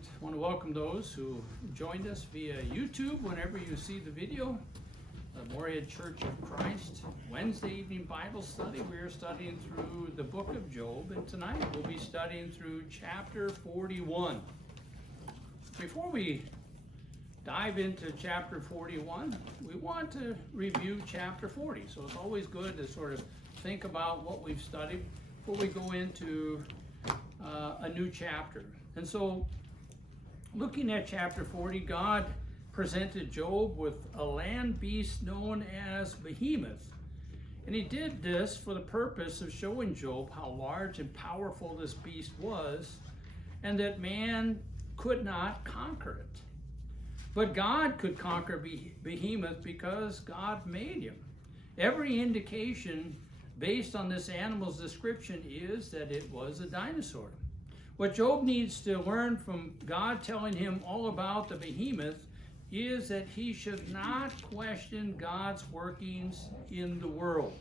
I want to welcome those who joined us via YouTube whenever you see the video. The Morehead Church of Christ Wednesday evening Bible study. We are studying through the book of Job, and tonight we'll be studying through chapter 41. Before we dive into chapter 41, we want to review chapter 40. So it's always good to sort of think about what we've studied before we go into a new chapter. And so, looking at chapter 40, God presented Job with a land beast known as Behemoth. And he did this for the purpose of showing Job how large and powerful this beast was, and that man could not conquer it. But God could conquer Behemoth because God made him. Every indication based on this animal's description is that it was a dinosaur. What Job needs to learn from God telling him all about the behemoth is that he should not question God's workings in the world.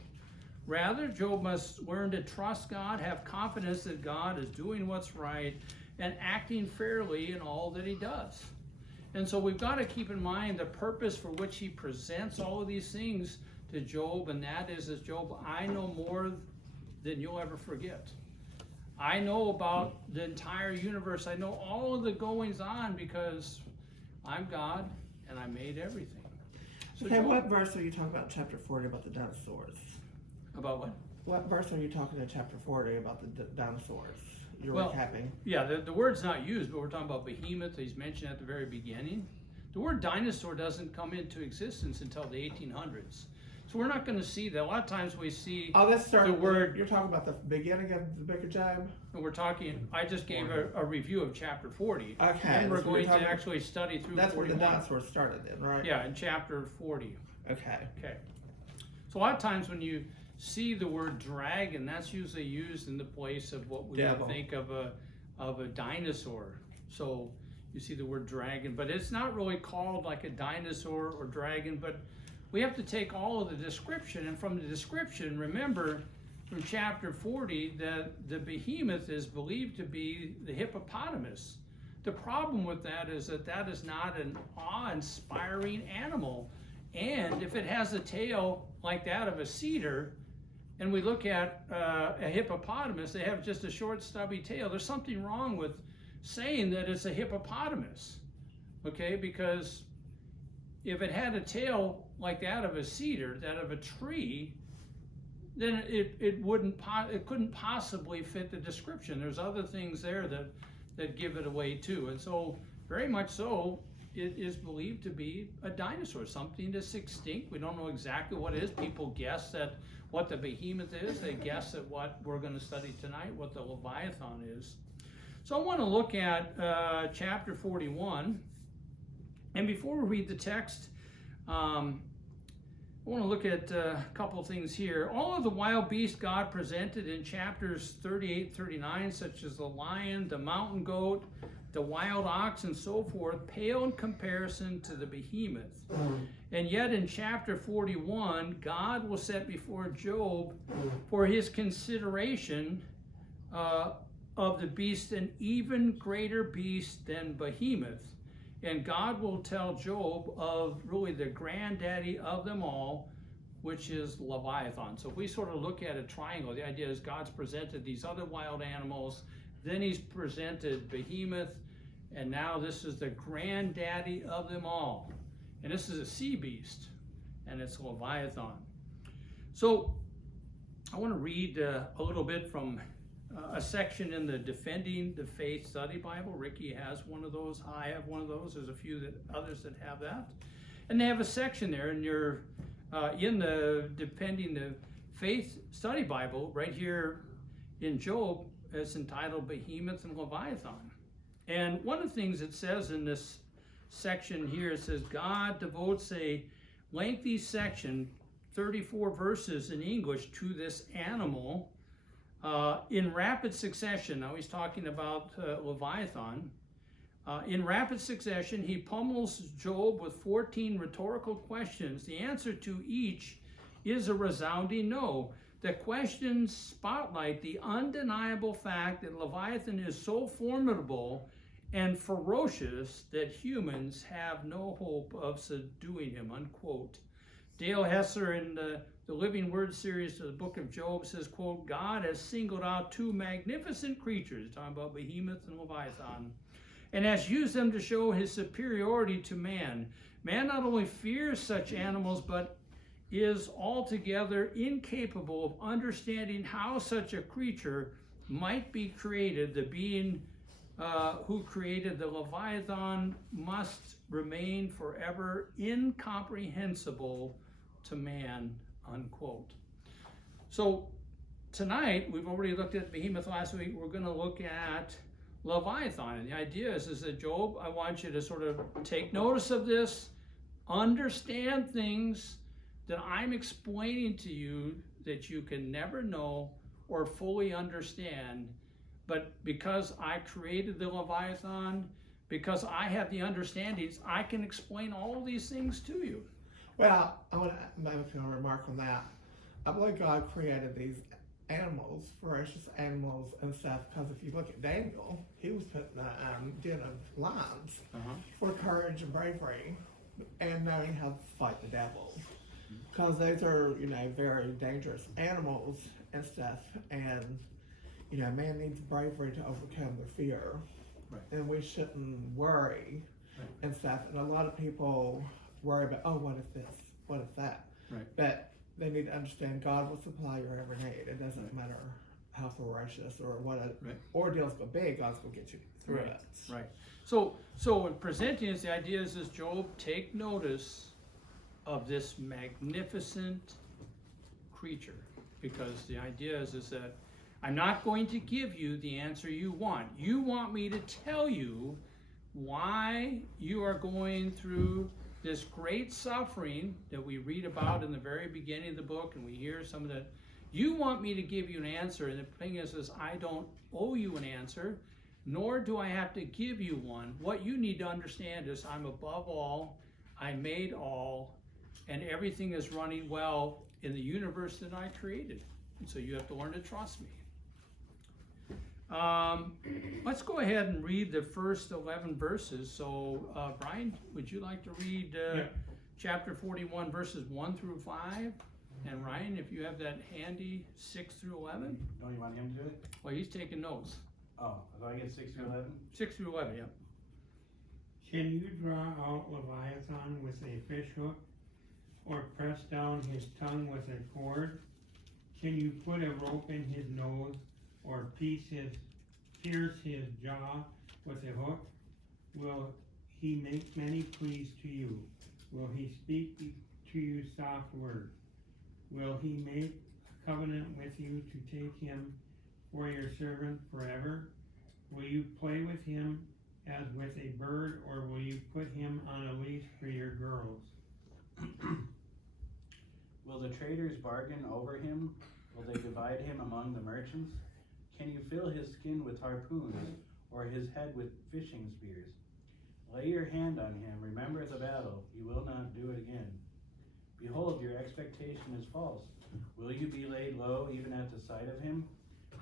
Rather, Job must learn to trust God, have confidence that God is doing what's right, and acting fairly in all that he does. And so we've got to keep in mind the purpose for which he presents all of these things to Job, and that is, Job, I know more than you'll ever forget. I know about the entire universe. I know all of the goings on because I'm God and I made everything. So okay, Job, what verse are you talking about in chapter 40 about the dinosaurs? About what? What verse are you talking in chapter 40 about the dinosaurs? You're recapping. Yeah, the word's not used, but we're talking about behemoth. He's mentioned at the very beginning. The word dinosaur doesn't come into existence until the 1800s. So we're not going to see that. A lot of times we see the word. You're talking about the beginning of the book of Job? And we're talking, I just gave a review of chapter 40. Okay. And we're going to actually study through 41. That's where the dinosaurs started then, right? Yeah, in chapter 40. Okay. Okay. So a lot of times when you see the word dragon, that's usually used in the place of what we would think of a dinosaur. So you see the word dragon, but it's not really called like a dinosaur or dragon, but we have to take all of the description, and from the description, remember from chapter 40 that the behemoth is believed to be the hippopotamus. The problem with that is not an awe-inspiring animal. And if it has a tail like that of a cedar, and we look at a hippopotamus, they have just a short stubby tail. There's something wrong with saying that it's a hippopotamus, okay? Because if it had a tail like that of a cedar, that of a tree, then it couldn't possibly fit the description. There's other things there that give it away too. And so, very much so, it is believed to be a dinosaur, something that's extinct. We don't know exactly what it is. People guess at what the behemoth is. They guess at what we're going to study tonight, what the Leviathan is. So I want to look at chapter 41. And before we read the text, I want to look at a couple of things here. All of the wild beasts God presented in chapters 38, 39, such as the lion, the mountain goat, the wild ox, and so forth, pale in comparison to the behemoth. And yet in chapter 41, God will set before Job for his consideration of the beast an even greater beast than behemoth. And God will tell Job of really the granddaddy of them all, which is Leviathan. So if we sort of look at a triangle, the idea is God's presented these other wild animals, then he's presented behemoth, and now this is the granddaddy of them all. And this is a sea beast, and it's Leviathan. So I want to read a little bit from a section in the Defending the Faith Study Bible. Ricky has one of those. I have one of those. There's a few others that have that. And they have a section there, and you're in the Defending the Faith Study Bible, right here in Job, it's entitled Behemoth and Leviathan. And one of the things it says in this section here, it says, God devotes a lengthy section, 34 verses in English, to this animal in rapid succession. Now he's talking about Leviathan. In rapid succession, he pummels Job with 14 rhetorical questions. The answer to each is a resounding no. The questions spotlight the undeniable fact that Leviathan is so formidable and ferocious that humans have no hope of subduing him, unquote. Dale Hesser in the Living Word series of the book of Job says, quote, God has singled out two magnificent creatures, talking about Behemoth and Leviathan, and has used them to show his superiority to man. Man not only fears such animals, but is altogether incapable of understanding how such a creature might be created. The being who created the Leviathan must remain forever incomprehensible to man, unquote. So tonight, we've already looked at Behemoth last week. We're going to look at Leviathan. And the idea is that Job, I want you to sort of take notice of this, understand things that I'm explaining to you that you can never know or fully understand. But because I created the Leviathan, because I have the understandings, I can explain all these things to you. Well, I want to make a remark on that. I believe God created these animals, ferocious animals and stuff, because if you look at Daniel, he was put in a den of lions for courage and bravery and knowing how to fight the devil. Because those are, very dangerous animals and stuff, and, man needs bravery to overcome their fear. Right. And we shouldn't worry and stuff. And a lot of people worry about, oh, what if this, what if that? Right. But they need to understand God will supply your every need. It doesn't matter how ferocious or what a ordeal's going to be, God's going to get you through it. Right. So in presenting this, the idea is Job, take notice of this magnificent creature, because the idea is that I'm not going to give you the answer you want. You want me to tell you why you are going through this great suffering that we read about in the very beginning of the book, and we hear some of that. You want me to give you an answer, and the thing is I don't owe you an answer, nor do I have to give you one. What you need to understand is I'm above all, I made all, and everything is running well in the universe that I created. And so you have to learn to trust me. Let's go ahead and read the first 11 verses. So, Brian, would you like to read chapter 41, verses 1 through 5? And Ryan, if you have that handy, 6 through 11? Don't you want him to do it? Well, he's taking notes. Oh, so I get 6 through 11? 6 through 11, yeah. Can you draw out Leviathan with a fish hook, or press down his tongue with a cord? Can you put a rope in his nose, or pierce his jaw with a hook? Will he make many pleas to you? Will he speak to you soft words? Will he make a covenant with you to take him for your servant forever? Will you play with him as with a bird, or will you put him on a leash for your girls? Will the traders bargain over him? Will they divide him among the merchants? Can you fill his skin with harpoons, or his head with fishing spears? Lay your hand on him, remember the battle, you will not do it again. Behold, your expectation is false. Will you be laid low even at the sight of him?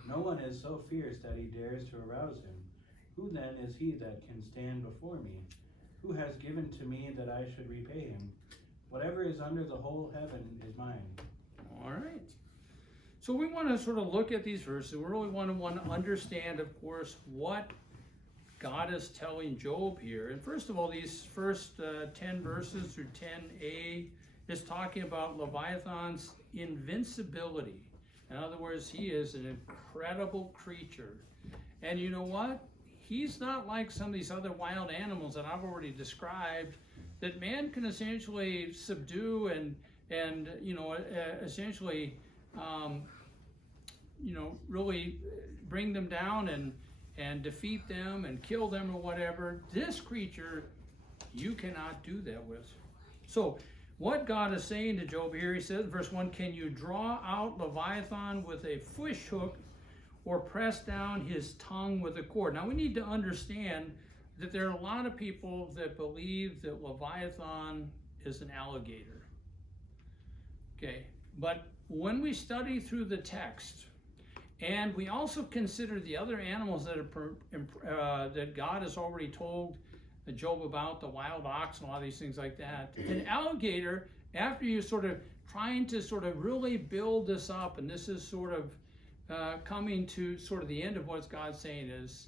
No one is so fierce that he dares to arouse him. Who then is he that can stand before me? Who has given to me that I should repay him? Whatever is under the whole heaven is mine. All right. So we want to sort of look at these verses. We really want to understand, of course, what God is telling Job here. And first of all, these first 10 verses through 10a is talking about Leviathan's invincibility. In other words, he is an incredible creature. And you know what? He's not like some of these other wild animals that I've already described, that man can essentially subdue and essentially really bring them down and defeat them and kill them or whatever. This creature, you cannot do that with. So what God is saying to Job here, he says, verse 1, can you draw out Leviathan with a fish hook, or press down his tongue with a cord? Now we need to understand that there are a lot of people that believe that Leviathan is an alligator. Okay, but when we study through the text, And we also consider the other animals that that God has already told Job about, the wild ox and a lot of these things like that. An alligator, after you sort of trying to sort of really build this up, and this is sort of coming to sort of the end of what God's saying is,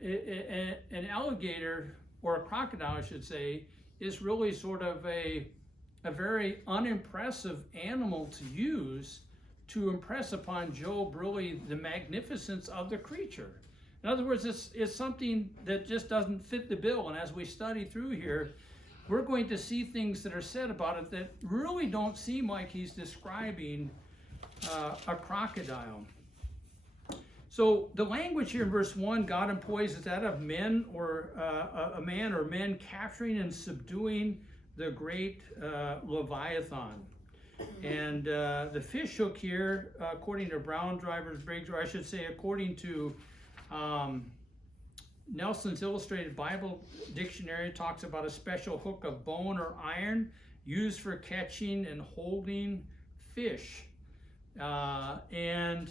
an alligator, or a crocodile I should say, is really sort of a very unimpressive animal to use to impress upon Job really the magnificence of the creature. In other words, it's something that just doesn't fit the bill. And as we study through here, we're going to see things that are said about it that really don't seem like he's describing a crocodile. So the language here in verse 1, God employs is that of men, or a man or men capturing and subduing the great Leviathan. And the fish hook here, according to Brown Driver's Briggs, or I should say according to Nelson's Illustrated Bible Dictionary, talks about a special hook of bone or iron used for catching and holding fish. And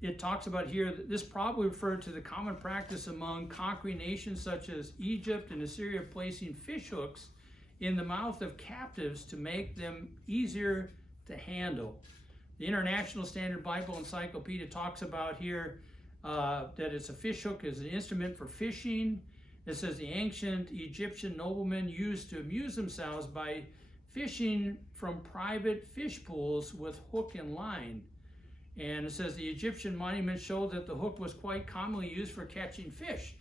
it talks about here that this probably referred to the common practice among conquering nations such as Egypt and Assyria, placing fish hooks in the mouth of captives to make them easier to handle. The International Standard Bible Encyclopedia talks about here that it's a fish hook is an instrument for fishing. It says the ancient Egyptian noblemen used to amuse themselves by fishing from private fish pools with hook and line. And it says the Egyptian monuments show that the hook was quite commonly used for catching fish.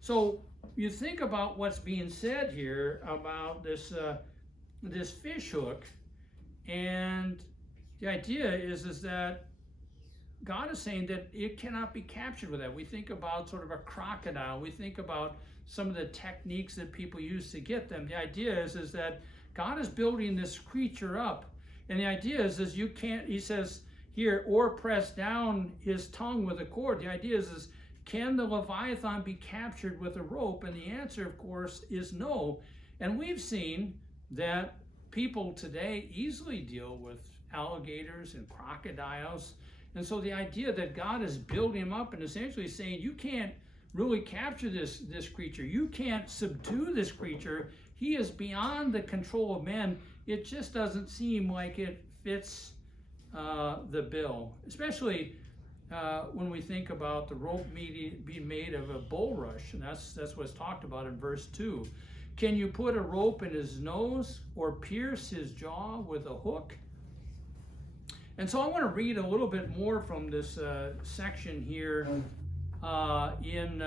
So you think about what's being said here about this this fish hook, and the idea is that God is saying that it cannot be captured with that. We think about sort of a crocodile. We think about some of the techniques that people use to get them. The idea is that God is building this creature up, and the idea is you can't. He says here, or press down his tongue with a cord. The idea is can the Leviathan be captured with a rope? And the answer, of course, is no. And we've seen that people today easily deal with alligators and crocodiles. And so the idea that God is building him up and essentially saying, you can't really capture this creature. You can't subdue this creature. He is beyond the control of men. It just doesn't seem like it fits the bill, especially when we think about the rope being made of a bulrush, and that's what's talked about in verse 2. Can you put a rope in his nose or pierce his jaw with a hook? And so I want to read a little bit more from this section here in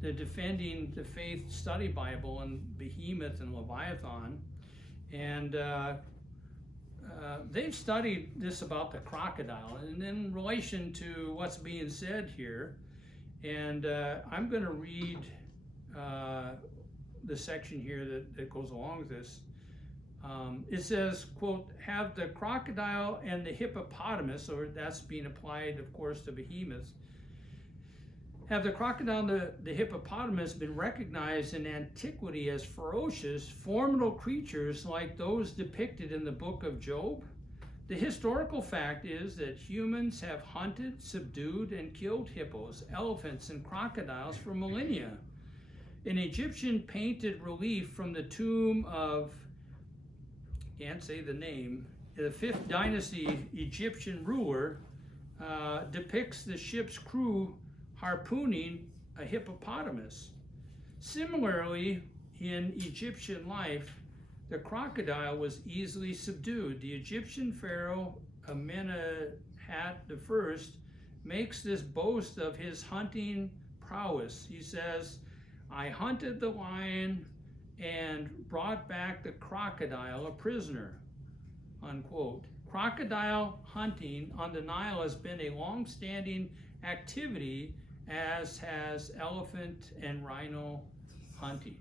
the Defending the Faith Study Bible and Behemoth and Leviathan. And they've studied this about the crocodile and in relation to what's being said here. And I'm going to read the section here that goes along with this. It says, quote, have the crocodile and the hippopotamus, or that's being applied, of course, to behemoths, have the crocodile and the hippopotamus been recognized in antiquity as ferocious, formidable creatures like those depicted in the book of Job? The historical fact is that humans have hunted, subdued, and killed hippos, elephants, and crocodiles for millennia. An Egyptian painted relief from the tomb of, can't say the name, the 5th dynasty Egyptian ruler depicts the ship's crew harpooning a hippopotamus. Similarly, in Egyptian life, the crocodile was easily subdued. The Egyptian pharaoh Amenemhat I makes this boast of his hunting prowess. He says, I hunted the lion and brought back the crocodile a prisoner, unquote. Crocodile hunting on the Nile has been a long-standing activity, as has elephant and rhino hunting.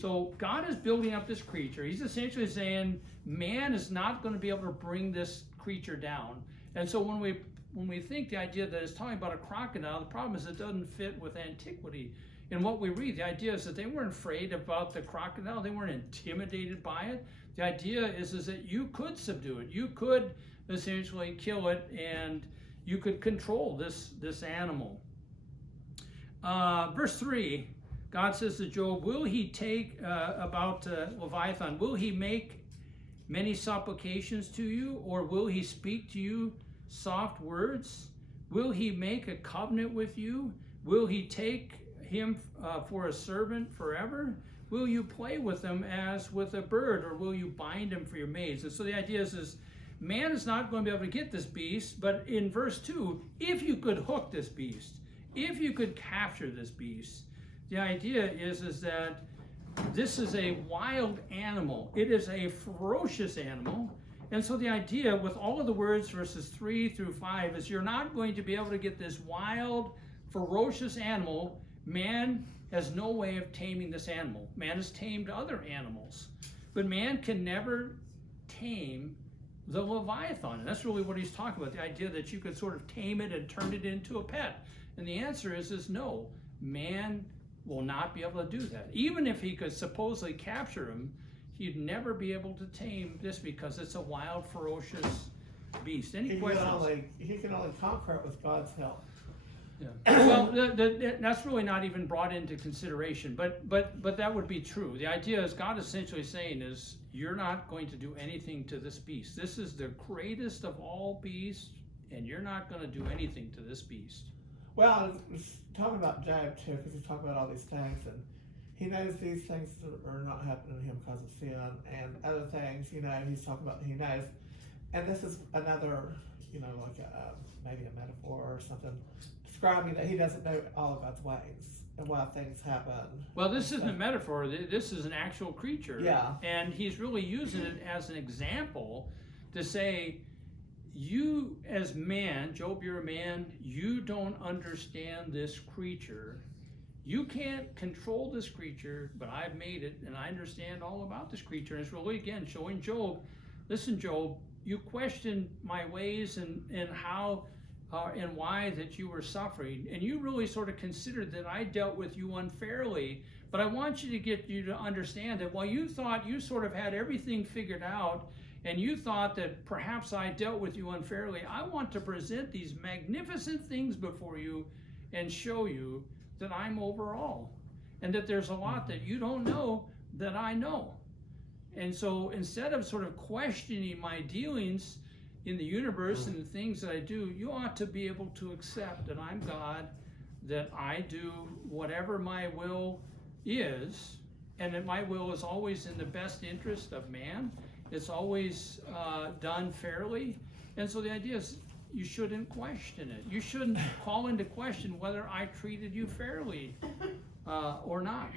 So God is building up this creature. He's essentially saying man is not going to be able to bring this creature down. And so when we think the idea that it's talking about a crocodile, the problem is it doesn't fit with antiquity. In what we read, the idea is that they weren't afraid about the crocodile. They weren't intimidated by it. The idea is that you could subdue it. You could essentially kill it, and you could control this animal. Verse 3, God says to Job, will he take, about Leviathan, will he make many supplications to you, or will he speak to you soft words? Will he make a covenant with you? Will he take him for a servant forever? Will you play with him as with a bird, or will you bind him for your maids? And so the idea is man is not going to be able to get this beast, but in verse 2, if you could hook this beast, if you could capture this beast, the idea is that this is a wild animal. It is a ferocious animal. And so the idea with all of the words, verses 3 through 5, is you're not going to be able to get this wild, ferocious animal. Man has no way of taming this animal. Man has tamed other animals. But man can never tame the Leviathan. And that's really what he's talking about, the idea that you could sort of tame it and turn it into a pet. And the answer is no. Man will not be able to do that. Even if he could supposedly capture him, he'd never be able to tame this because it's a wild, ferocious beast. Any questions? He can only conquer it with God's help. Yeah. Well, that's really not even brought into consideration, but that would be true. The idea is God essentially saying is you're not going to do anything to this beast. This is the greatest of all beasts, and you're not going to do anything to this beast. Well, I was talking about Job too, because he's talking about all these things, and he knows these things are not happening to him because of sin, and other things, he's talking about, he knows. And this is another, like maybe a metaphor or something, describing that he doesn't know all of God's ways and why things happen. Well, this isn't a metaphor. This is an actual creature. Yeah. And he's really using it as an example to say, you as man, Job, you're a man, you don't understand this creature. You can't control this creature, but I've made it, and I understand all about this creature. And it's really, again, showing Job, listen, Job, you question my ways and how and why that you were suffering, and you really sort of considered that I dealt with you unfairly. But I want you to get you to understand that while you thought you sort of had everything figured out, and you thought that perhaps I dealt with you unfairly, I want to present these magnificent things before you and show you that I'm over all, and that there's a lot that you don't know that I know. And so instead of sort of questioning my dealings in the universe and the things that I do, you ought to be able to accept that I'm God, that I do whatever my will is, and that my will is always in the best interest of man. It's always done fairly. And so the idea is you shouldn't question it. You shouldn't call into question whether I treated you fairly or not.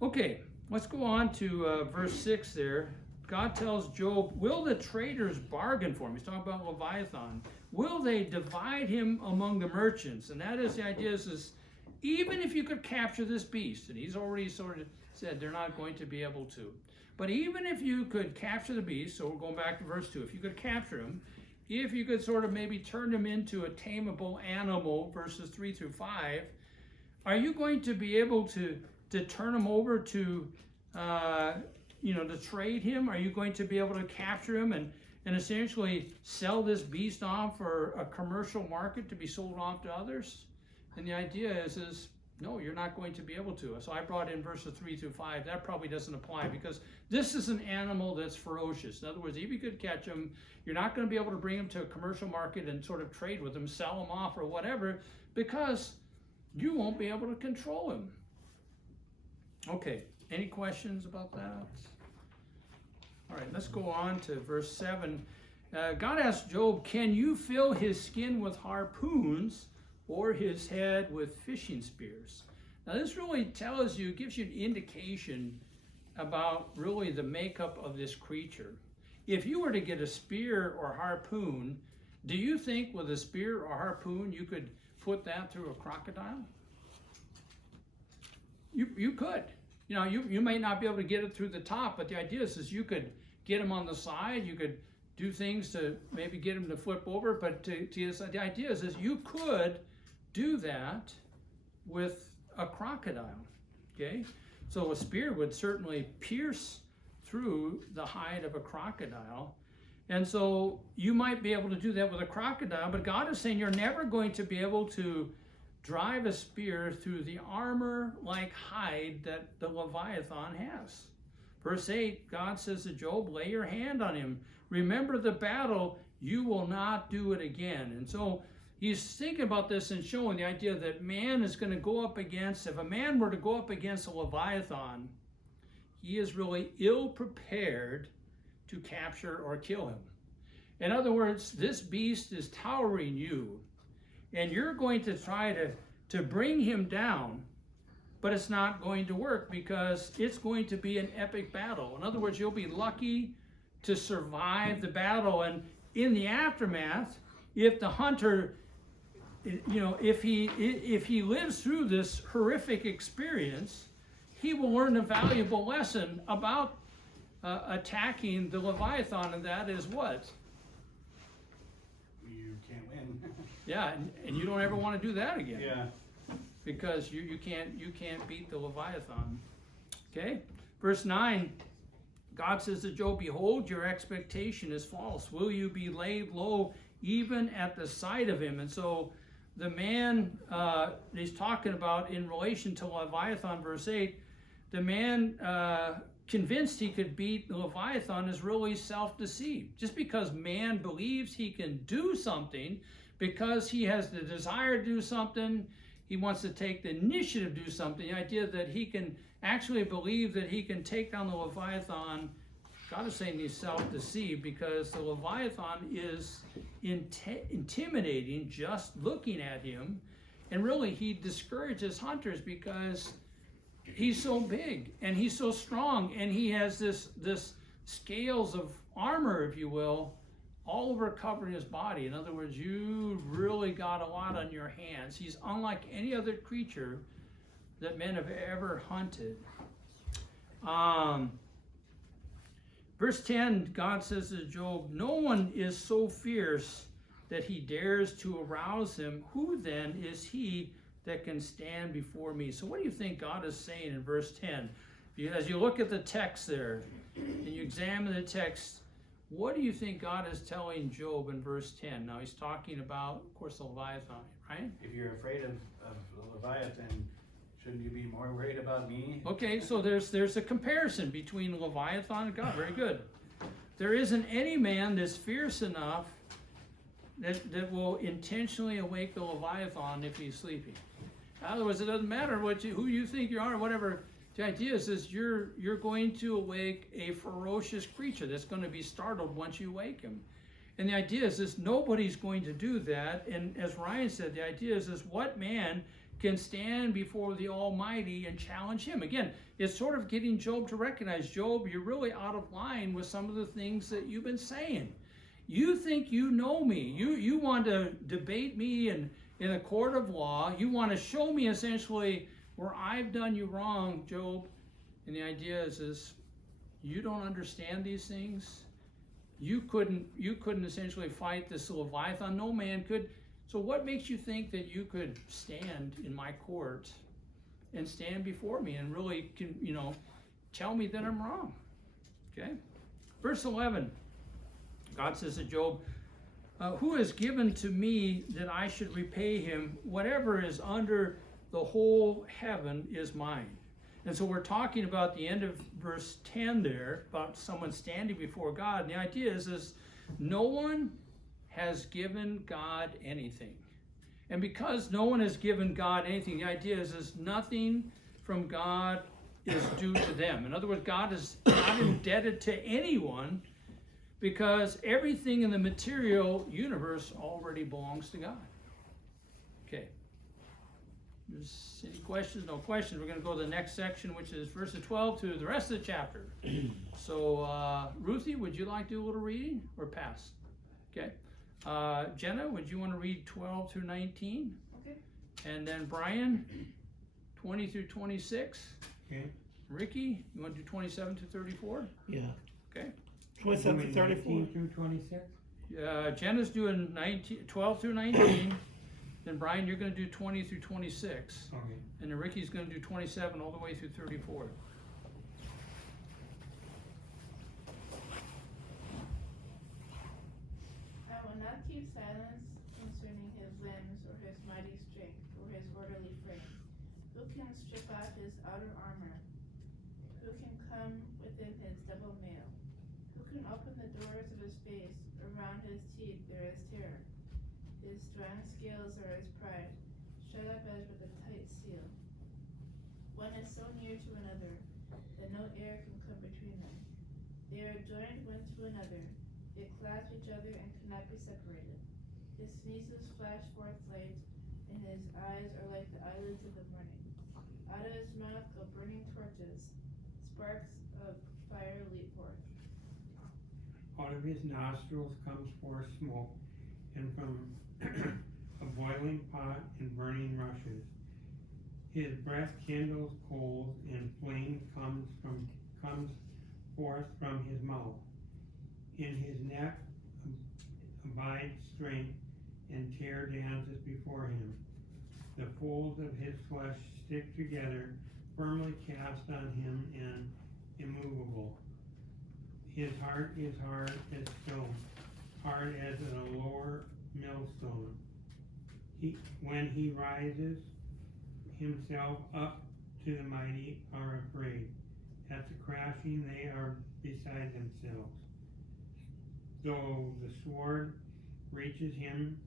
Okay, let's go on to verse 6 there. God tells Job, will the traders bargain for him? He's talking about Leviathan. Will they divide him among the merchants? And that is the idea is even if you could capture this beast, and he's already sort of said they're not going to be able to. But even if you could capture the beast, so we're going back to verse 2, if you could capture him, if you could sort of maybe turn him into a tameable animal, verses 3 through 5, are you going to be able to turn him over to to trade him? Are you going to be able to capture him and essentially sell this beast off for a commercial market to be sold off to others? And the idea is no, you're not going to be able to. So I brought in verses 3 through 5. That probably doesn't apply because this is an animal that's ferocious. In other words, if you could catch him, you're not going to be able to bring him to a commercial market and sort of trade with him, sell him off or whatever, because you won't be able to control him. Okay, any questions about that? All right, let's go on to verse 7. God asked Job, can you fill his skin with harpoons or his head with fishing spears? Now this really tells you, gives you an indication about really the makeup of this creature. If you were to get a spear or harpoon, do you think with a spear or harpoon you could put that through a crocodile? You could. You may not be able to get it through the top, but the idea is you could get him on the side, you could do things to maybe get him to flip over, but the idea is you could do that with a crocodile, okay? So a spear would certainly pierce through the hide of a crocodile. And so you might be able to do that with a crocodile, but God is saying you're never going to be able to drive a spear through the armor-like hide that the Leviathan has. Verse 8, God says to Job, lay your hand on him. Remember the battle, you will not do it again. And so he's thinking about this and showing the idea that man is going to go up against, if a man were to go up against a Leviathan, he is really ill-prepared to capture or kill him. In other words, this beast is towering you, and you're going to try to bring him down, but it's not going to work because it's going to be an epic battle. In other words, you'll be lucky to survive the battle, and in the aftermath, if the hunter, if he lives through this horrific experience, he will learn a valuable lesson about attacking the Leviathan, and that is what? You can't win. Yeah, and you don't ever want to do that again. Yeah. Because you can't beat the Leviathan. Okay? Verse 9, God says to Job, behold, your expectation is false. Will you be laid low even at the sight of him? And so the man he's talking about in relation to Leviathan, verse 8, the man convinced he could beat the Leviathan is really self-deceived. Just because man believes he can do something, because he has the desire to do something, he wants to take the initiative to do something, the idea that he can actually believe that he can take down the Leviathan, God is saying he's self-deceived, because the Leviathan is intimidating just looking at him, and really he discourages hunters because he's so big and he's so strong, and he has this scales of armor, if you will, all over covering his body. In other words, you really got a lot on your hands. He's unlike any other creature that men have ever hunted. Verse 10, God says to Job, no one is so fierce that he dares to arouse him. Who then is he that can stand before me? So what do you think God is saying in verse 10? As you look at the text there, and you examine the text, what do you think God is telling Job in verse 10? Now he's talking about, of course, the Leviathan, right? If you're afraid of the Leviathan, shouldn't you be more worried about me? Okay, so there's a comparison between Leviathan and God. Very good. There isn't any man that's fierce enough that will intentionally awake the Leviathan if he's sleeping. In other words, it doesn't matter who you think you are or whatever. The idea is you're going to awake a ferocious creature that's going to be startled once you wake him. And the idea is nobody's going to do that. And as Ryan said, the idea is what man can stand before the Almighty and challenge him? Again, it's sort of getting Job to recognize, Job, you're really out of line with some of the things that you've been saying. You think you know me. You want to debate me in a court of law. You want to show me essentially where I've done you wrong, Job. And the idea is you don't understand these things. You couldn't essentially fight this Leviathan. No man could. So what makes you think that you could stand in my court and stand before me and really tell me that I'm wrong? Okay. Verse 11. God says to Job, who has given to me that I should repay him? Whatever is under the whole heaven is mine. And so we're talking about the end of verse 10 there, about someone standing before God. And the idea is no one has given God anything. And because no one has given God anything, the idea is nothing from God is due to them. In other words, God is not indebted to anyone, because everything in the material universe already belongs to God. Okay. There's any questions? No questions. We're going to go to the next section, which is verses 12 to the rest of the chapter. So, Ruthie, would you like to do a little reading or pass? Okay. Jenna, would you want to read 12 through 19? Okay. And then Brian, 20 through 26. Okay. Ricky, you want to do 27 to 34? Yeah. Okay. 27 to 34. 19 through 26? Jenna's doing 12 through 19. Then Brian, you're going to do 20 through 26. Okay. And then Ricky's going to do 27 all the way through 34. will not keep silence concerning his limbs or his mighty strength or his orderly frame. Who can strip off his outer armor? Who can come within his double mail? Who can open the doors of his face? Around his teeth there is terror. His strong scales are his pride, shut up as with a tight seal. One is so near to another that no air can come between them. They are joined one to another. They clasp each other and cannot be separated. His sneezes flash forth light, and his eyes are like the eyelids of the morning. Out of his mouth go burning torches. Sparks of fire leap forth. Out of his nostrils comes forth smoke, and from a boiling pot and burning rushes. His breath kindles coals, and flame comes forth from his mouth. In his neck abides strength, and terror dances before him. The folds of his flesh stick together, firmly cast on him and immovable. His heart is hard as stone, hard as a lower millstone. When he rises himself up to the mighty are afraid. At the crashing they are beside themselves. Though the sword reaches him,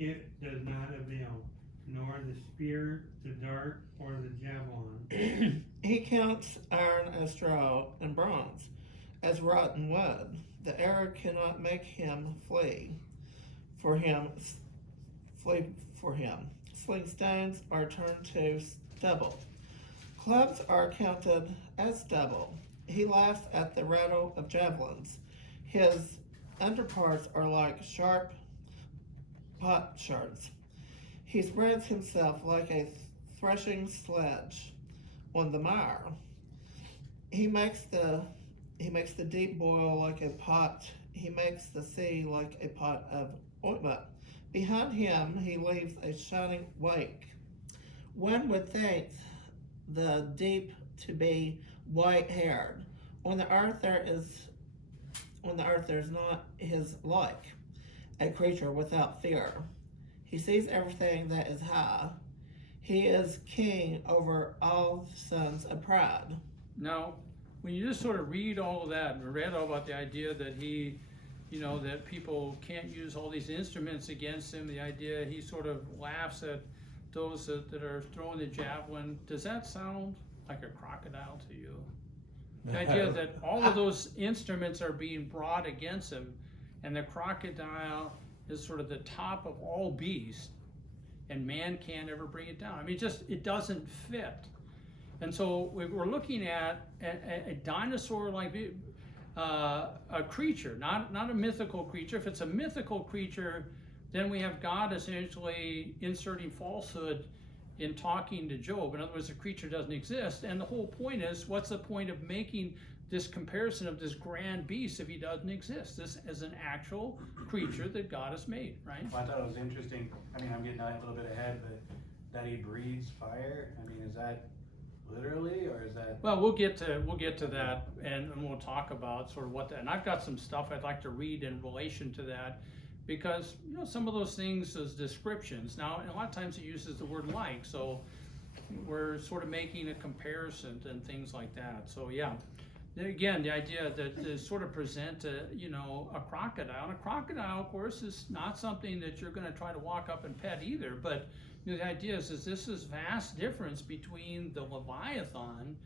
it does not avail, nor the spear, the dart, or the javelin. He counts iron as straw and bronze as rotten wood. The arrow cannot make him flee for him. Sling stones are turned to stubble. Clubs are counted as stubble. He laughs at the rattle of javelins. His underparts are like sharp potsherds. He spreads himself like a threshing sledge on the mire. He makes the deep boil like a pot. He makes the sea like a pot of ointment. Behind him he leaves a shining wake. One would think the deep to be white-haired. On the earth there is not his like, a creature without fear. He sees everything that is high. He is king over all sons of pride. Now, when you just sort of read all of that, and read all about the idea that he, that people can't use all these instruments against him, the idea he sort of laughs at those that are throwing the javelin, does that sound like a crocodile to you? The idea that all of those instruments are being brought against him, and the crocodile is sort of the top of all beasts, and man can't ever bring it down. I mean, it doesn't fit. And so we're looking at a dinosaur-like a creature, not a mythical creature. If it's a mythical creature, then we have God essentially inserting falsehood in talking to Job. In other words, the creature doesn't exist. And the whole point is, what's the point of making this comparison of this grand beast if he doesn't exist? This is an actual creature that God has made, right? Well, I thought it was interesting. I mean, I'm getting a little bit ahead, but that he breathes fire. I mean, is that literally, or is that? Well, we'll get to that, and we'll talk about sort of what that. And I've got some stuff I'd like to read in relation to that, because some of those things as descriptions. Now, a lot of times it uses the word like, so we're sort of making a comparison and things like that. So yeah. Again, the idea that to sort of present a crocodile. And a crocodile, of course, is not something that you're going to try to walk up and pet either. But the idea is this is vast difference between the Leviathan.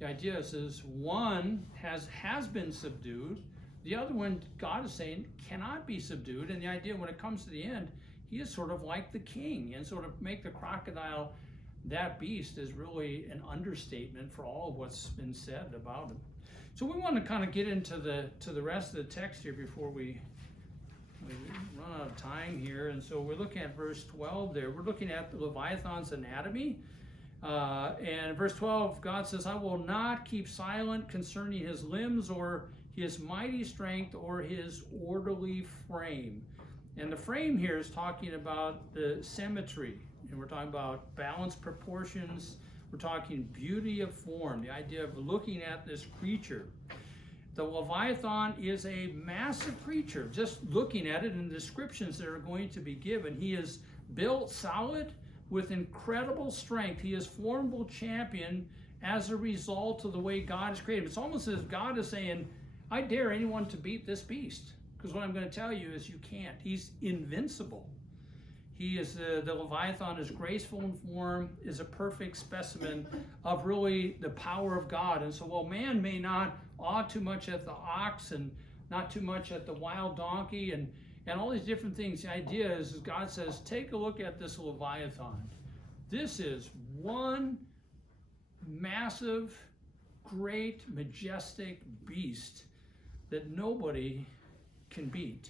The idea is one has been subdued. The other one, God is saying, cannot be subdued. And the idea when it comes to the end, he is sort of like the king. And sort of make the crocodile that beast is really an understatement for all of what's been said about him. So we want to kind of get into the rest of the text here before we run out of time here. And so we're looking at verse 12 there. We're looking at the Leviathan's anatomy. And verse 12, God says, I will not keep silent concerning his limbs or his mighty strength or his orderly frame. And the frame here is talking about the symmetry. And we're talking about balanced proportions. We're talking beauty of form, the idea of looking at this creature. The Leviathan is a massive creature. Just looking at it in the descriptions that are going to be given, he is built solid with incredible strength. He is formidable champion as a result of the way God has created him. It's almost as if God is saying, I dare anyone to beat this beast. Because what I'm going to tell you is you can't. He's invincible. He is, the Leviathan is graceful in form, is a perfect specimen of really the power of God. And so while man may not awe too much at the ox and not too much at the wild donkey and all these different things, the idea is God says, take a look at this Leviathan. This is one massive, great, majestic beast that nobody can beat.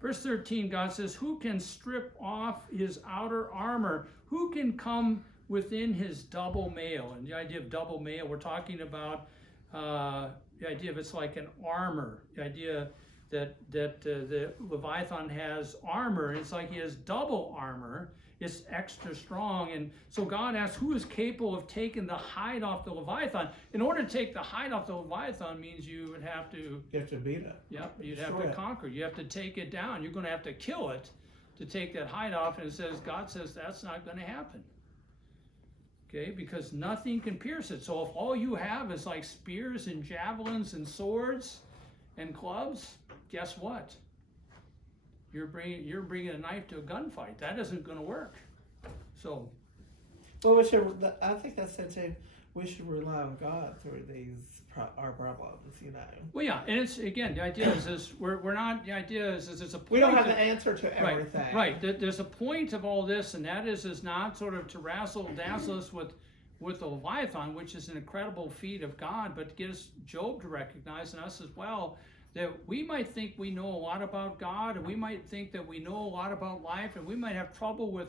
Verse 13, God says, who can strip off his outer armor? Who can come within his double mail? And the idea of double mail, we're talking about the idea of it's like an armor. The idea that the Leviathan has armor, and it's like he has double armor. It's extra strong. And so God asks, who is capable of taking the hide off the Leviathan? In order to take the hide off the Leviathan means you would have to... You have to beat it. Yep, you'd have to conquer. You have to take it down. You're going to have to kill it to take that hide off. And it says, God says that's not going to happen. Okay, because nothing can pierce it. So if all you have is like spears and javelins and swords and clubs, guess what? You're bringing a knife to a gunfight. That isn't going to work. So, well, I think I said to him, we should rely on God through our problems, you know. Well, yeah, and it's again the idea is we're not. The idea is there's a point. We don't have the answer to everything. Right. There's a point of all this, and that is not sort of to dazzle us with the Leviathan, which is an incredible feat of God, but to get us Job to recognize and us as well, that we might think we know a lot about God, and we might think that we know a lot about life, and we might have trouble with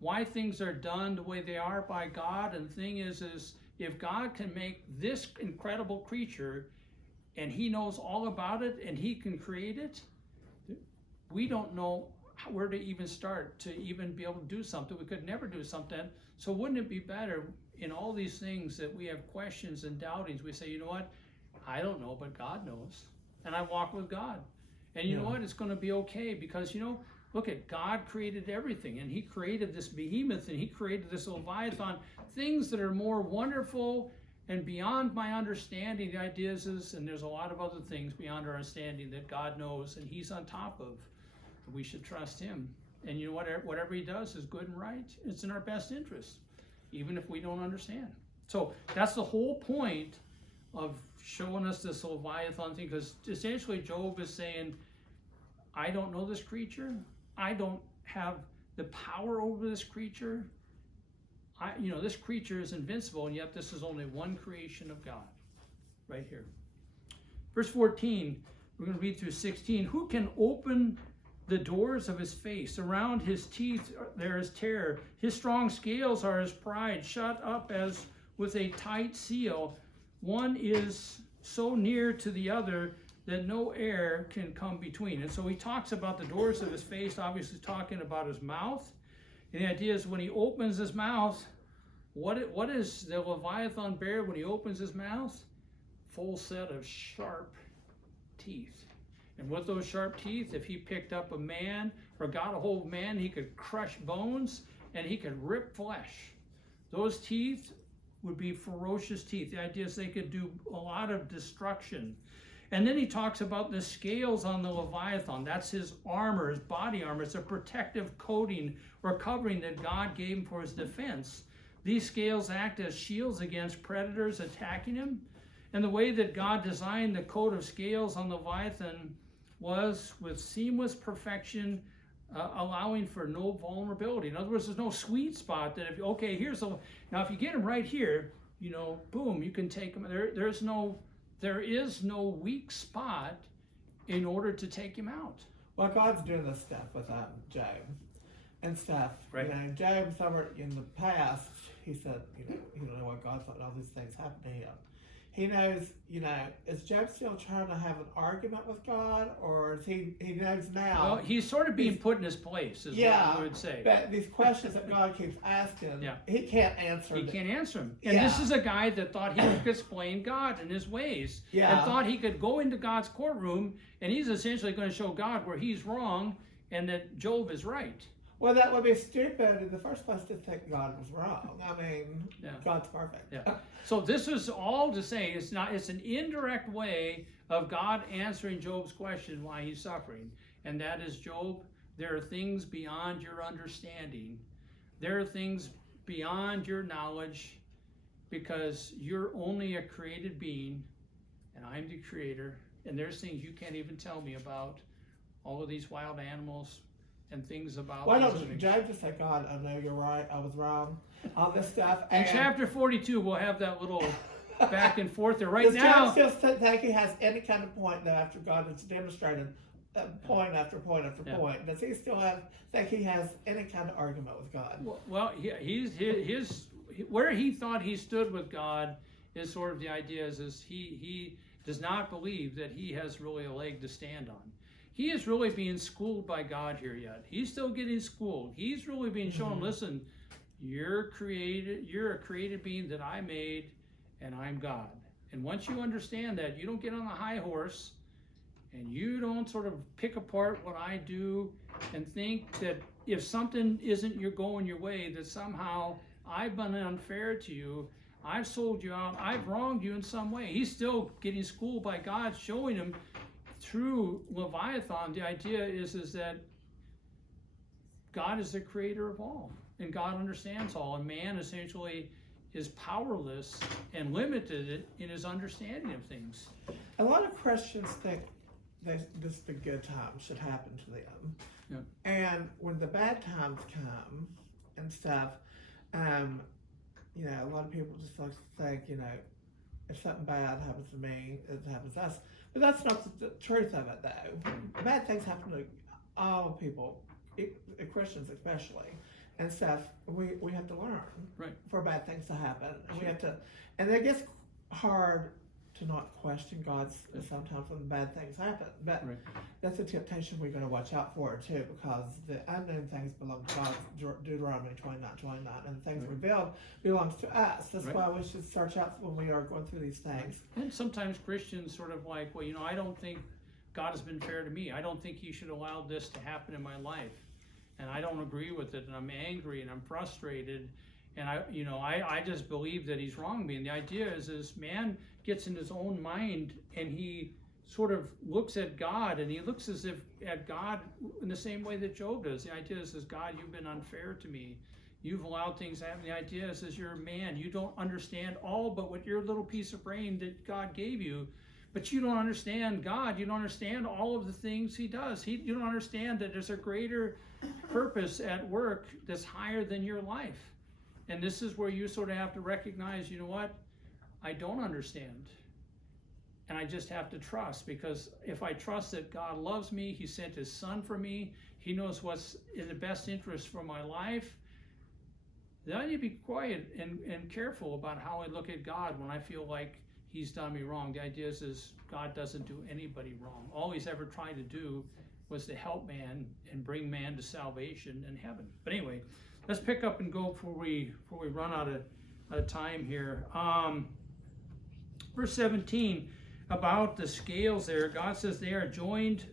why things are done the way they are by God. And the thing is if God can make this incredible creature, and he knows all about it, and he can create it, we don't know where to even start to even be able to do something. We could never do something. So wouldn't it be better in all these things that we have questions and doubtings, we say, you know what, I don't know, but God knows. And I walk with God. And you know what? It's going to be okay because, you know, look at God created everything. And he created this behemoth and he created this Leviathan. Things that are more wonderful and beyond my understanding. The idea is, and there's a lot of other things beyond our understanding that God knows and he's on top of. We should trust him. And you know what? Whatever he does is good and right. It's in our best interest, even if we don't understand. So that's the whole point of showing us this Leviathan thing, because essentially Job is saying, I don't know this creature. I don't have the power over this creature. This creature is invincible, and yet this is only one creation of God, right here. Verse 14, we're going to read through 16. Who can open the doors of his face? Around his teeth there is terror. His strong scales are his pride, shut up as with a tight seal. One is so near to the other that no air can come between. And so he talks about the doors of his face, obviously talking about his mouth. And the idea is when he opens his mouth, what is the Leviathan bear when he opens his mouth? Full set of sharp teeth. And with those sharp teeth, if he picked up a man or got a hold of man, he could crush bones and he could rip flesh. Those teeth would be ferocious teeth. The idea is they could do a lot of destruction. And then he talks about the scales on the Leviathan. That's his armor, his body armor. It's a protective coating or covering that God gave him for his defense. These scales act as shields against predators attacking him. And the way that God designed the coat of scales on the Leviathan was with seamless perfection, allowing for no vulnerability. In other words, there's no sweet spot that now if you get him right here, boom, you can take him. There is no weak spot in order to take him out. Well, God's doing this stuff with Job and stuff. Right. Job somewhere in the past, he said, you don't know what God thought all these things happened to him. he knows, is Job still trying to have an argument with God, or is he knows now? Well, he's sort of being put in his place, is what I would say. But these questions that God keeps asking, Yeah. he can't answer He them. can't answer them. And this is a guy that thought he could explain God and his ways. Yeah. And thought he could go into God's courtroom and he's essentially going to show God where he's wrong and that Job is right. Well, that would be stupid in the first place to think God was wrong. I mean, Yeah. God's perfect. Yeah. So this is all to say it's an indirect way of God answering Job's question why he's suffering. And that is, Job, there are things beyond your understanding. There are things beyond your knowledge because you're only a created being and I'm the creator. And there's things you can't even tell me about. All of these wild animals and things about. Why these don't things. Job just say, God, I know you're right, I was wrong, all this stuff. In chapter 42, we'll have that little back and forth there. Right Does now, Job still think he has any kind of point though after God has demonstrated point after point after point? Does he still think he has any kind of argument with God? well, where he thought he stood with God is sort of the idea is he does not believe that he has really a leg to stand on. He is really being schooled by God here yet. He's still getting schooled. He's really being shown, listen, you're a created being that I made, and I'm God. And once you understand that, you don't get on the high horse, and you don't sort of pick apart what I do and think that if something isn't going your way, that somehow I've been unfair to you, I've sold you out, I've wronged you in some way. He's still getting schooled by God, showing him through Leviathan, the idea is that God is the creator of all, and God understands all, and man essentially is powerless and limited in his understanding of things. A lot of Christians think that the good times should happen to them. Yeah. And when the bad times come and stuff, a lot of people just like to think, if something bad happens to me, it happens to us. But that's not the truth of it, though. Bad things happen to all people, Christians especially, and stuff. We have to learn for bad things to happen, and we have to. And it gets hard to not question God sometimes when bad things happen. But that's a temptation we're going to watch out for too, because the unknown things belong to God. Deuteronomy 29:29, and the things revealed belongs to us. That's why we should search out when we are going through these things. And sometimes Christians sort of like, well, I don't think God has been fair to me. I don't think He should allow this to happen in my life, and I don't agree with it, and I'm angry and I'm frustrated. And I just believe that He's wronged me. And the idea is man gets in his own mind and he sort of looks at God, and he looks as if at God in the same way that Job does. The idea is God, you've been unfair to me. You've allowed things to happen. The idea is you're a man. You don't understand all but what your little piece of brain that God gave you. But you don't understand God. You don't understand all of the things He does. You don't understand that there's a greater purpose at work that's higher than your life. And this is where you sort of have to recognize, what? I don't understand. And I just have to trust, because if I trust that God loves me, He sent His Son for me, He knows what's in the best interest for my life, then I need to be quiet and careful about how I look at God when I feel like He's done me wrong. The idea is God doesn't do anybody wrong. All He's ever tried to do was to help man and bring man to salvation and heaven. But anyway, let's pick up and go before we run out of time here. Verse 17, about the scales there, God says they are joined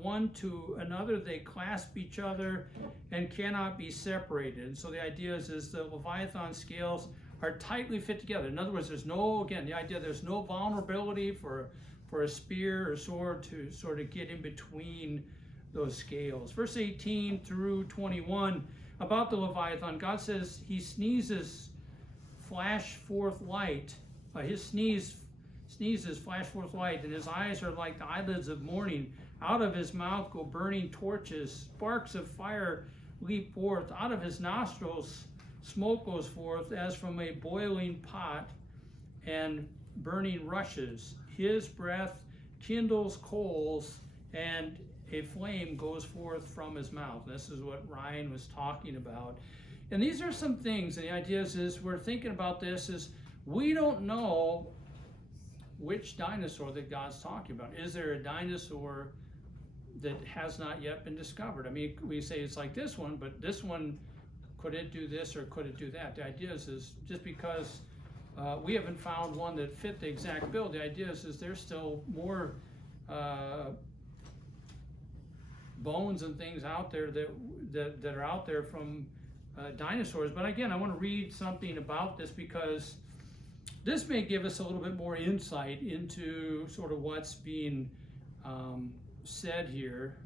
one to another, they clasp each other and cannot be separated. And so the idea is the Leviathan scales are tightly fit together. In other words, there's no vulnerability for a spear or sword to sort of get in between those scales. Verse 18 through 21, about the Leviathan, God says he sneezes, flash forth light. His sneezes, flash forth light, and his eyes are like the eyelids of morning. Out of his mouth go burning torches, sparks of fire leap forth. Out of his nostrils smoke goes forth as from a boiling pot, and burning rushes. His breath kindles coals, and a flame goes forth from his mouth. This is what Ryan was talking about. And these are some things, and the idea is we're thinking about this, is we don't know which dinosaur that God's talking about. Is there a dinosaur that has not yet been discovered? I mean, we say it's like this one, but this one, could it do this or could it do that? The idea is just because we haven't found one that fit the exact bill, the idea is there's still more bones and things out there that are out there from dinosaurs. But again, I want to read something about this because this may give us a little bit more insight into sort of what's being said here.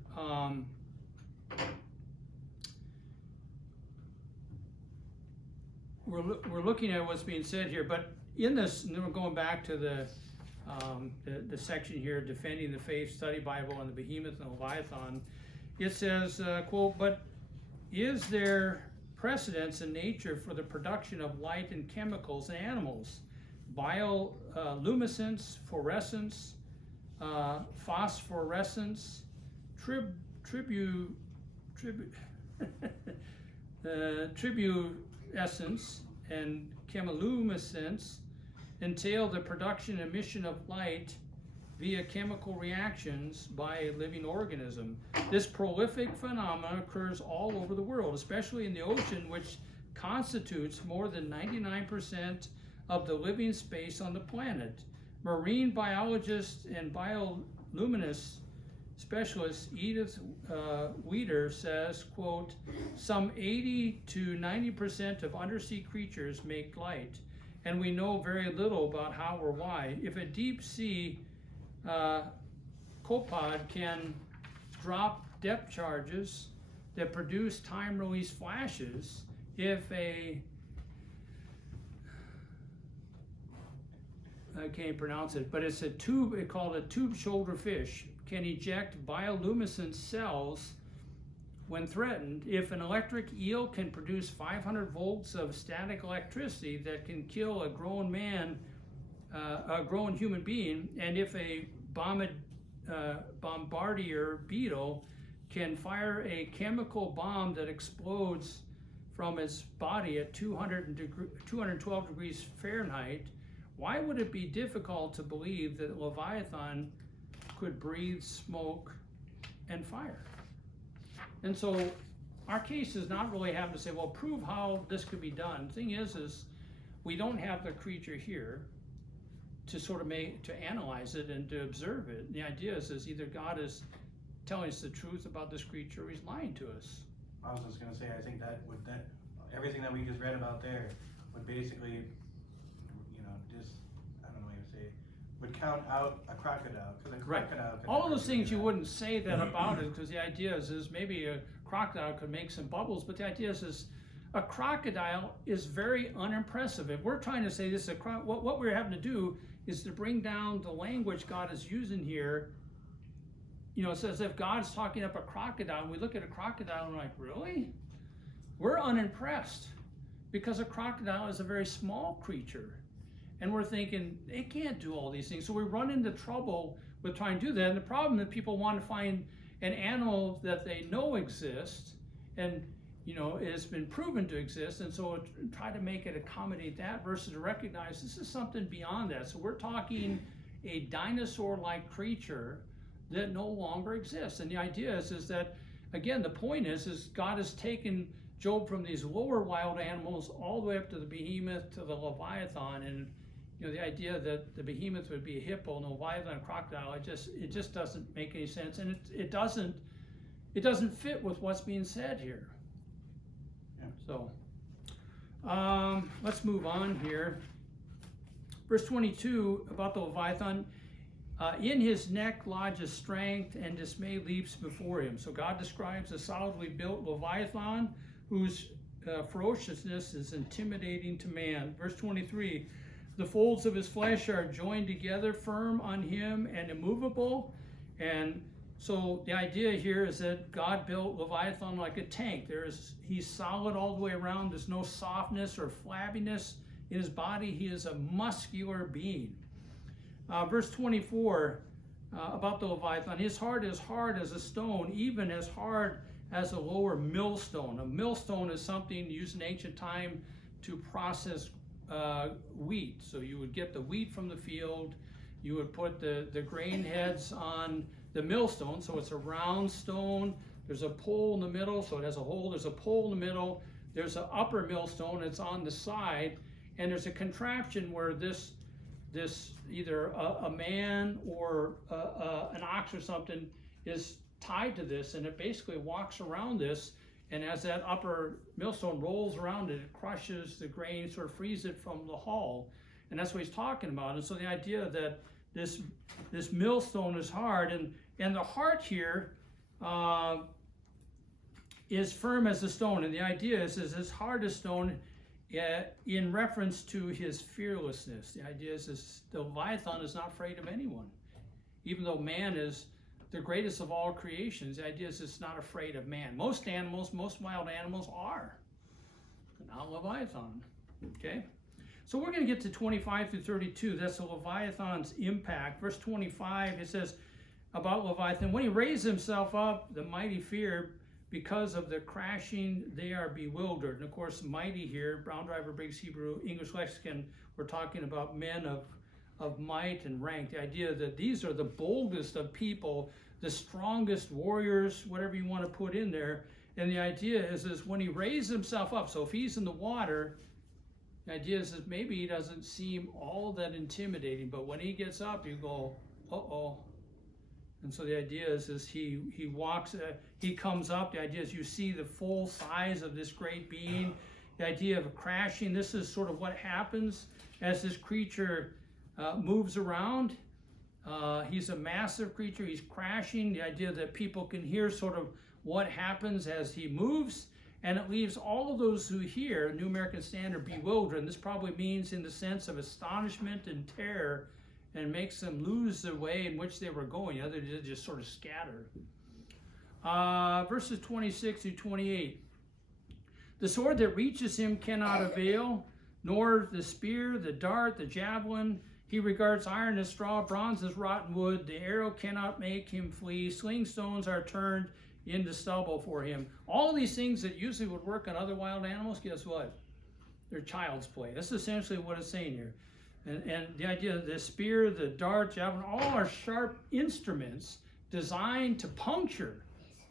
We're looking at what's being said here, but in this, and then we're going back to the section here, Defending the Faith Study Bible on the Behemoth and Leviathan. It says, quote, "But is there precedence in nature for the production of light and chemicals in animals? Bioluminescence, fluorescence, phosphorescence, tribuescence, and chemiluminescence entail the production and emission of light via chemical reactions by a living organism. This prolific phenomenon occurs all over the world, especially in the ocean, which constitutes more than 99% of the living space on the planet. Marine biologist and bioluminescence specialist Edith Wieder says, quote, "Some 80 to 90% of undersea creatures make light, and we know very little about how or why. If a deep sea copod can drop depth charges that produce time-release flashes, if a," I can't pronounce it, but it's a tube, it's called a tube shoulder fish, can eject bioluminescent cells when threatened. If an electric eel can produce 500 volts of static electricity that can kill a grown man, a grown human being, and if a bombardier beetle can fire a chemical bomb that explodes from its body at 212 degrees Fahrenheit, why would it be difficult to believe that Leviathan could breathe smoke and fire? And so our case is not really having to say, well, prove how this could be done. The thing is we don't have the creature here to sort of to analyze it and to observe it. And the idea is either God is telling us the truth about this creature or he's lying to us. I was just gonna say, I think that everything that we just read about there would basically, I don't know what you say, would count out a crocodile, because a crocodile could All of never those do things you that. wouldn't say that about it, because the idea is maybe a crocodile could make some bubbles, but the idea is a crocodile is very unimpressive. If we're trying to say this is what we're having to do is to bring down the language God is using here. It says if God's talking up a crocodile, and we look at a crocodile and we're like, really? We're unimpressed, because a crocodile is a very small creature. And we're thinking, it can't do all these things. So we run into trouble with trying to do that. And the problem is people want to find an animal that they know exists and, it's been proven to exist. And so try to make it accommodate that versus to recognize this is something beyond that. So we're talking a dinosaur-like creature that no longer exists. And the idea is that, again, the point is God has taken Job from these lower wild animals all the way up to the behemoth, to the Leviathan, and the idea that the behemoth would be a hippo and the Leviathan a crocodile, it just doesn't make any sense, and it doesn't fit with what's being said here. Yeah. So let's move on here. Verse 22 about the Leviathan. In his neck lodges strength, and dismay leaps before him. So God describes a solidly built Leviathan whose ferociousness is intimidating to man. Verse 23, the folds of his flesh are joined together, firm on him and immovable. And so the idea here is that God built Leviathan like a tank. He's solid all the way around. There's no softness or flabbiness in his body. He is a muscular being. Verse 24 about the Leviathan, his heart is hard as a stone, even as hard as a lower millstone. A millstone is something used in ancient time to process wheat. So you would get the wheat from the field, you would put the grain heads on the millstone, so it's a round stone. There's a pole in the middle, so it has a hole. There's a pole in the middle. There's an upper millstone, it's on the side, and there's a contraption where this either a man or an ox or something is tied to this, and it basically walks around this, and as that upper millstone rolls around it, it crushes the grain, sort of frees it from the hull, and that's what he's talking about. And so the idea that this millstone is hard, and the heart here is firm as a stone, and the idea is as hard as stone in reference to his fearlessness. The idea is the Leviathan is not afraid of anyone, even though man is the greatest of all creations. The idea is it's not afraid of man. Most animals, most wild animals are, but not Leviathan. Okay. So we're going to get to 25 through 32. That's the Leviathan's impact. Verse 25, it says about Leviathan, when he raised himself up, the mighty fear, because of the crashing, they are bewildered. And of course, mighty here, Brown Driver Briggs Hebrew English Lexicon, we're talking about men of might and rank. The idea that these are the boldest of people, the strongest warriors, whatever you want to put in there. And the idea is when he raised himself up, so if he's in the water, the idea is that maybe he doesn't seem all that intimidating, but when he gets up, you go, uh-oh. And so the idea is he walks, he comes up. The idea is you see the full size of this great being. The idea of crashing, this is sort of what happens as this creature moves around. He's a massive creature, he's crashing. The idea that people can hear sort of what happens as he moves. And it leaves all of those who hear, New American Standard, bewildered. And this probably means in the sense of astonishment and terror, and makes them lose the way in which they were going. Others just sort of scatter. Verses 26 through 28. The sword that reaches him cannot avail, nor the spear, the dart, the javelin. He regards iron as straw, bronze as rotten wood. The arrow cannot make him flee. Sling stones are turned into stubble for him. All these things that usually would work on other wild animals, guess what? They're child's play. That's essentially what it's saying here. And the idea of the spear, the dart, javelin, all are sharp instruments designed to puncture.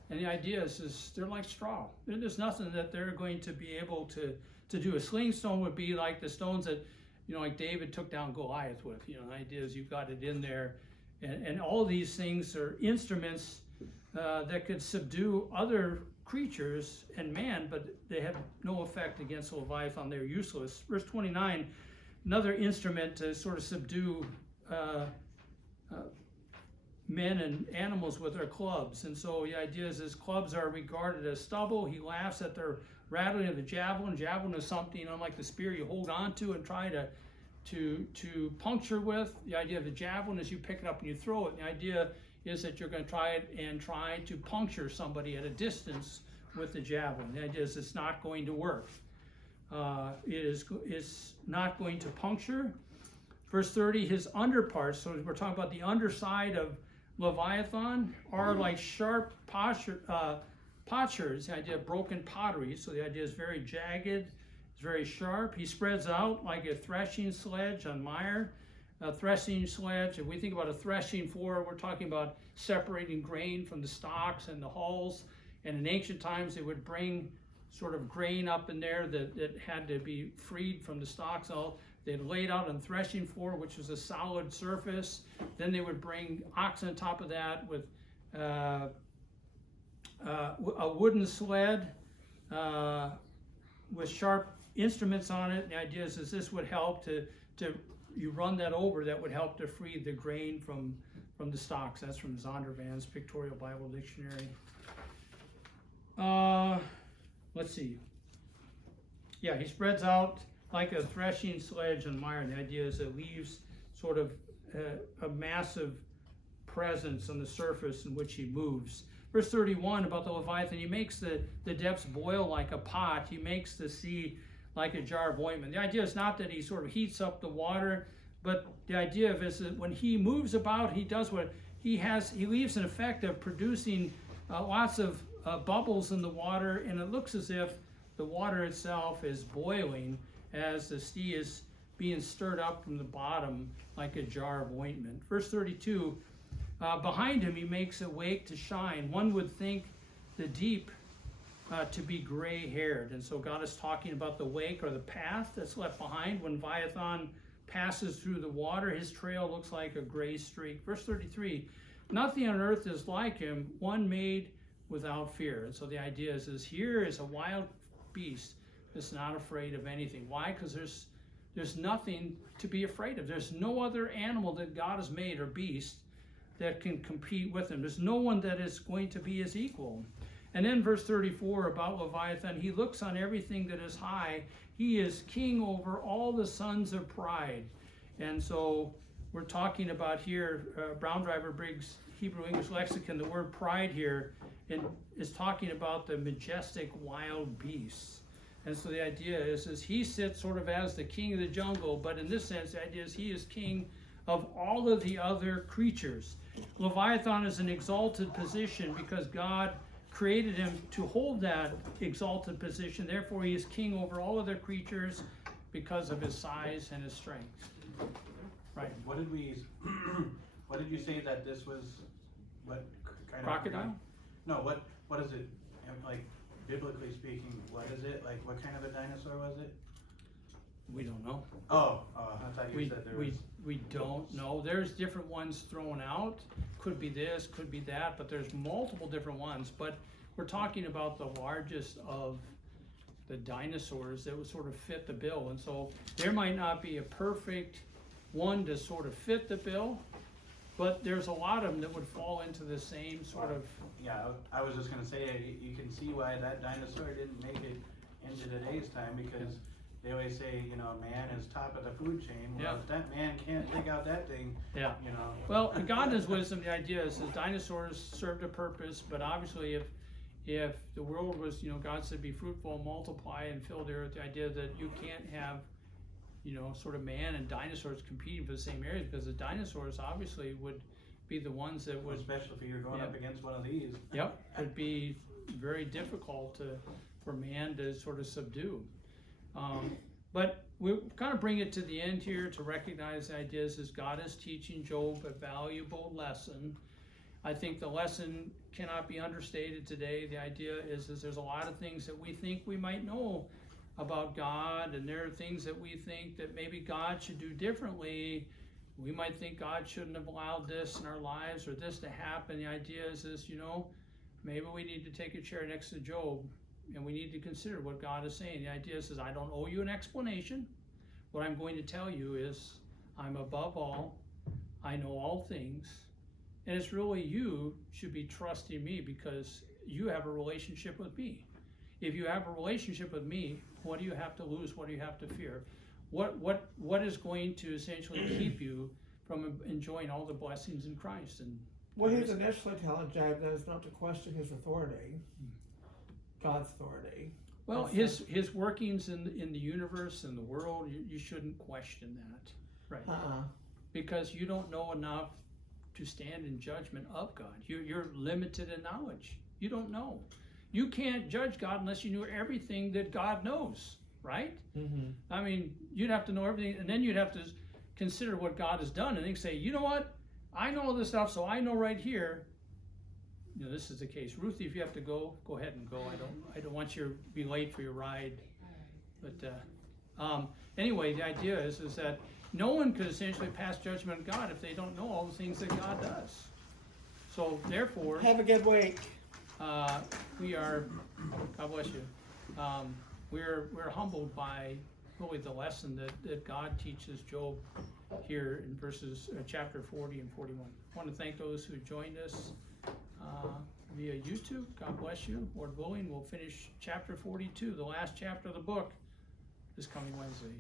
And the idea is they're like straw. There's nothing that they're going to be able to do. A sling stone would be like the stones that, like David took down Goliath with. The idea is you've got it in there. And all these things are instruments that could subdue other creatures and man, but they have no effect against the Leviathan. They're useless. Verse 29, another instrument to sort of subdue men and animals with their clubs. And so the idea is his clubs are regarded as stubble. He laughs at their rattling of the javelin. Javelin is something, unlike the spear, you hold on to and try to puncture with. The idea of the javelin is you pick it up and you throw it. And the idea is that you're going to try to puncture somebody at a distance with the javelin. The idea is it's not going to work. It's not going to puncture. Verse 30, his underparts, so we're talking about the underside of Leviathan, are like sharp potsherds, the idea of broken pottery. So the idea is very jagged, it's very sharp. He spreads out like a threshing sledge on mire. A threshing sledge, if we think about a threshing floor, we're talking about separating grain from the stalks and the hulls. And in ancient times, they would bring sort of grain up in there that had to be freed from the stalks. They'd lay it out on the threshing floor, which was a solid surface. Then they would bring oxen on top of that with a wooden sled with sharp instruments on it. And the idea is this would help to you run that over, that would help to free the grain from the stalks. That's from Zondervan's Pictorial Bible Dictionary. Let's see. Yeah, he spreads out like a threshing sledge on mire. The idea is it leaves sort of a massive presence on the surface in which he moves. Verse 31 about the Leviathan, he makes the depths boil like a pot. He makes the sea like a jar of ointment. The idea is not that he sort of heats up the water, but the idea of it is that when he moves about, he does what he leaves an effect of producing lots of bubbles in the water, and it looks as if the water itself is boiling as the sea is being stirred up from the bottom like a jar of ointment. Verse 32, behind him he makes a wake to shine. One would think the deep to be gray-haired. And so God is talking about the wake or the path that's left behind. When Leviathan passes through the water, his trail looks like a gray streak. Verse 33, nothing on earth is like him, one made without fear. And so the idea is here is a wild beast that's not afraid of anything. Why? Because there's nothing to be afraid of. There's no other animal that God has made or beast that can compete with him. There's no one that is going to be his equal. And then verse 34 about Leviathan, he looks on everything that is high. He is king over all the sons of pride. And so we're talking about here, Brown Driver Briggs Hebrew English Lexicon, the word pride here and is talking about the majestic wild beasts. And so the idea is he sits sort of as the king of the jungle, but in this sense, the idea is he is king of all of the other creatures. Leviathan is an exalted position because God created him to hold that exalted position. Therefore, he is king over all other creatures because of his size and his strength. Right. What did you say that this was? What kind Crocodile? of? No. What is it? Like biblically speaking, what is it? Like what kind of a dinosaur was it? We don't know. Oh, I thought you said there was. We don't know. There's different ones thrown out. Could be this, could be that, but there's multiple different ones. But we're talking about the largest of the dinosaurs that would sort of fit the bill. And so there might not be a perfect one to sort of fit the bill, but there's a lot of them that would fall into the same sort of. Yeah, I was just gonna say, you can see why that dinosaur didn't make it into today's time, because they always say, man is top of the food chain. Well, if that man can't dig out that thing, Well, God in his wisdom, the idea is that dinosaurs served a purpose, but obviously if the world was, God said be fruitful, multiply, and fill the earth, the idea that you can't have, sort of man and dinosaurs competing for the same areas, because the dinosaurs obviously would be the ones that would. Especially if you're going up against one of these. Yep, it'd be very difficult for man to sort of subdue. But we kind of bring it to the end here to recognize the ideas as God is teaching Job a valuable lesson. I think the lesson cannot be understated today. The idea is there's a lot of things that we think we might know about God, and there are things that we think that maybe God should do differently. We might think God shouldn't have allowed this in our lives or this to happen. The idea is maybe we need to take a chair next to Job and we need to consider what God is saying. The idea is I don't owe you an explanation. What I'm going to tell you is I'm above all, I know all things, and it's really you should be trusting me because you have a relationship with me. If you have a relationship with me, what do you have to lose? What do you have to fear? What is going to essentially keep you from enjoying all the blessings in Christ? And well, he's initially telling Job that is not to question his authority, God's authority. Well, his workings in the universe and the world, you shouldn't question that, right? Because you don't know enough to stand in judgment of God. You're limited in knowledge. You don't know. You can't judge God unless you know everything that God knows, right? Mm-hmm. I mean, you'd have to know everything, and then you'd have to consider what God has done, and then say, you know what? I know all this stuff, so I know right here. This is the case. Ruthie, if you have to go ahead and go. I don't want you to be late for your ride. But anyway, the idea is that no one could essentially pass judgment on God if they don't know all the things that God does. So therefore, have a good week. We are, God bless you. We're humbled by really the lesson that God teaches Job here in chapter 40 and 41. I want to thank those who joined us via YouTube. God bless you. Lord willing, we'll finish chapter 42, the last chapter of the book, this coming Wednesday.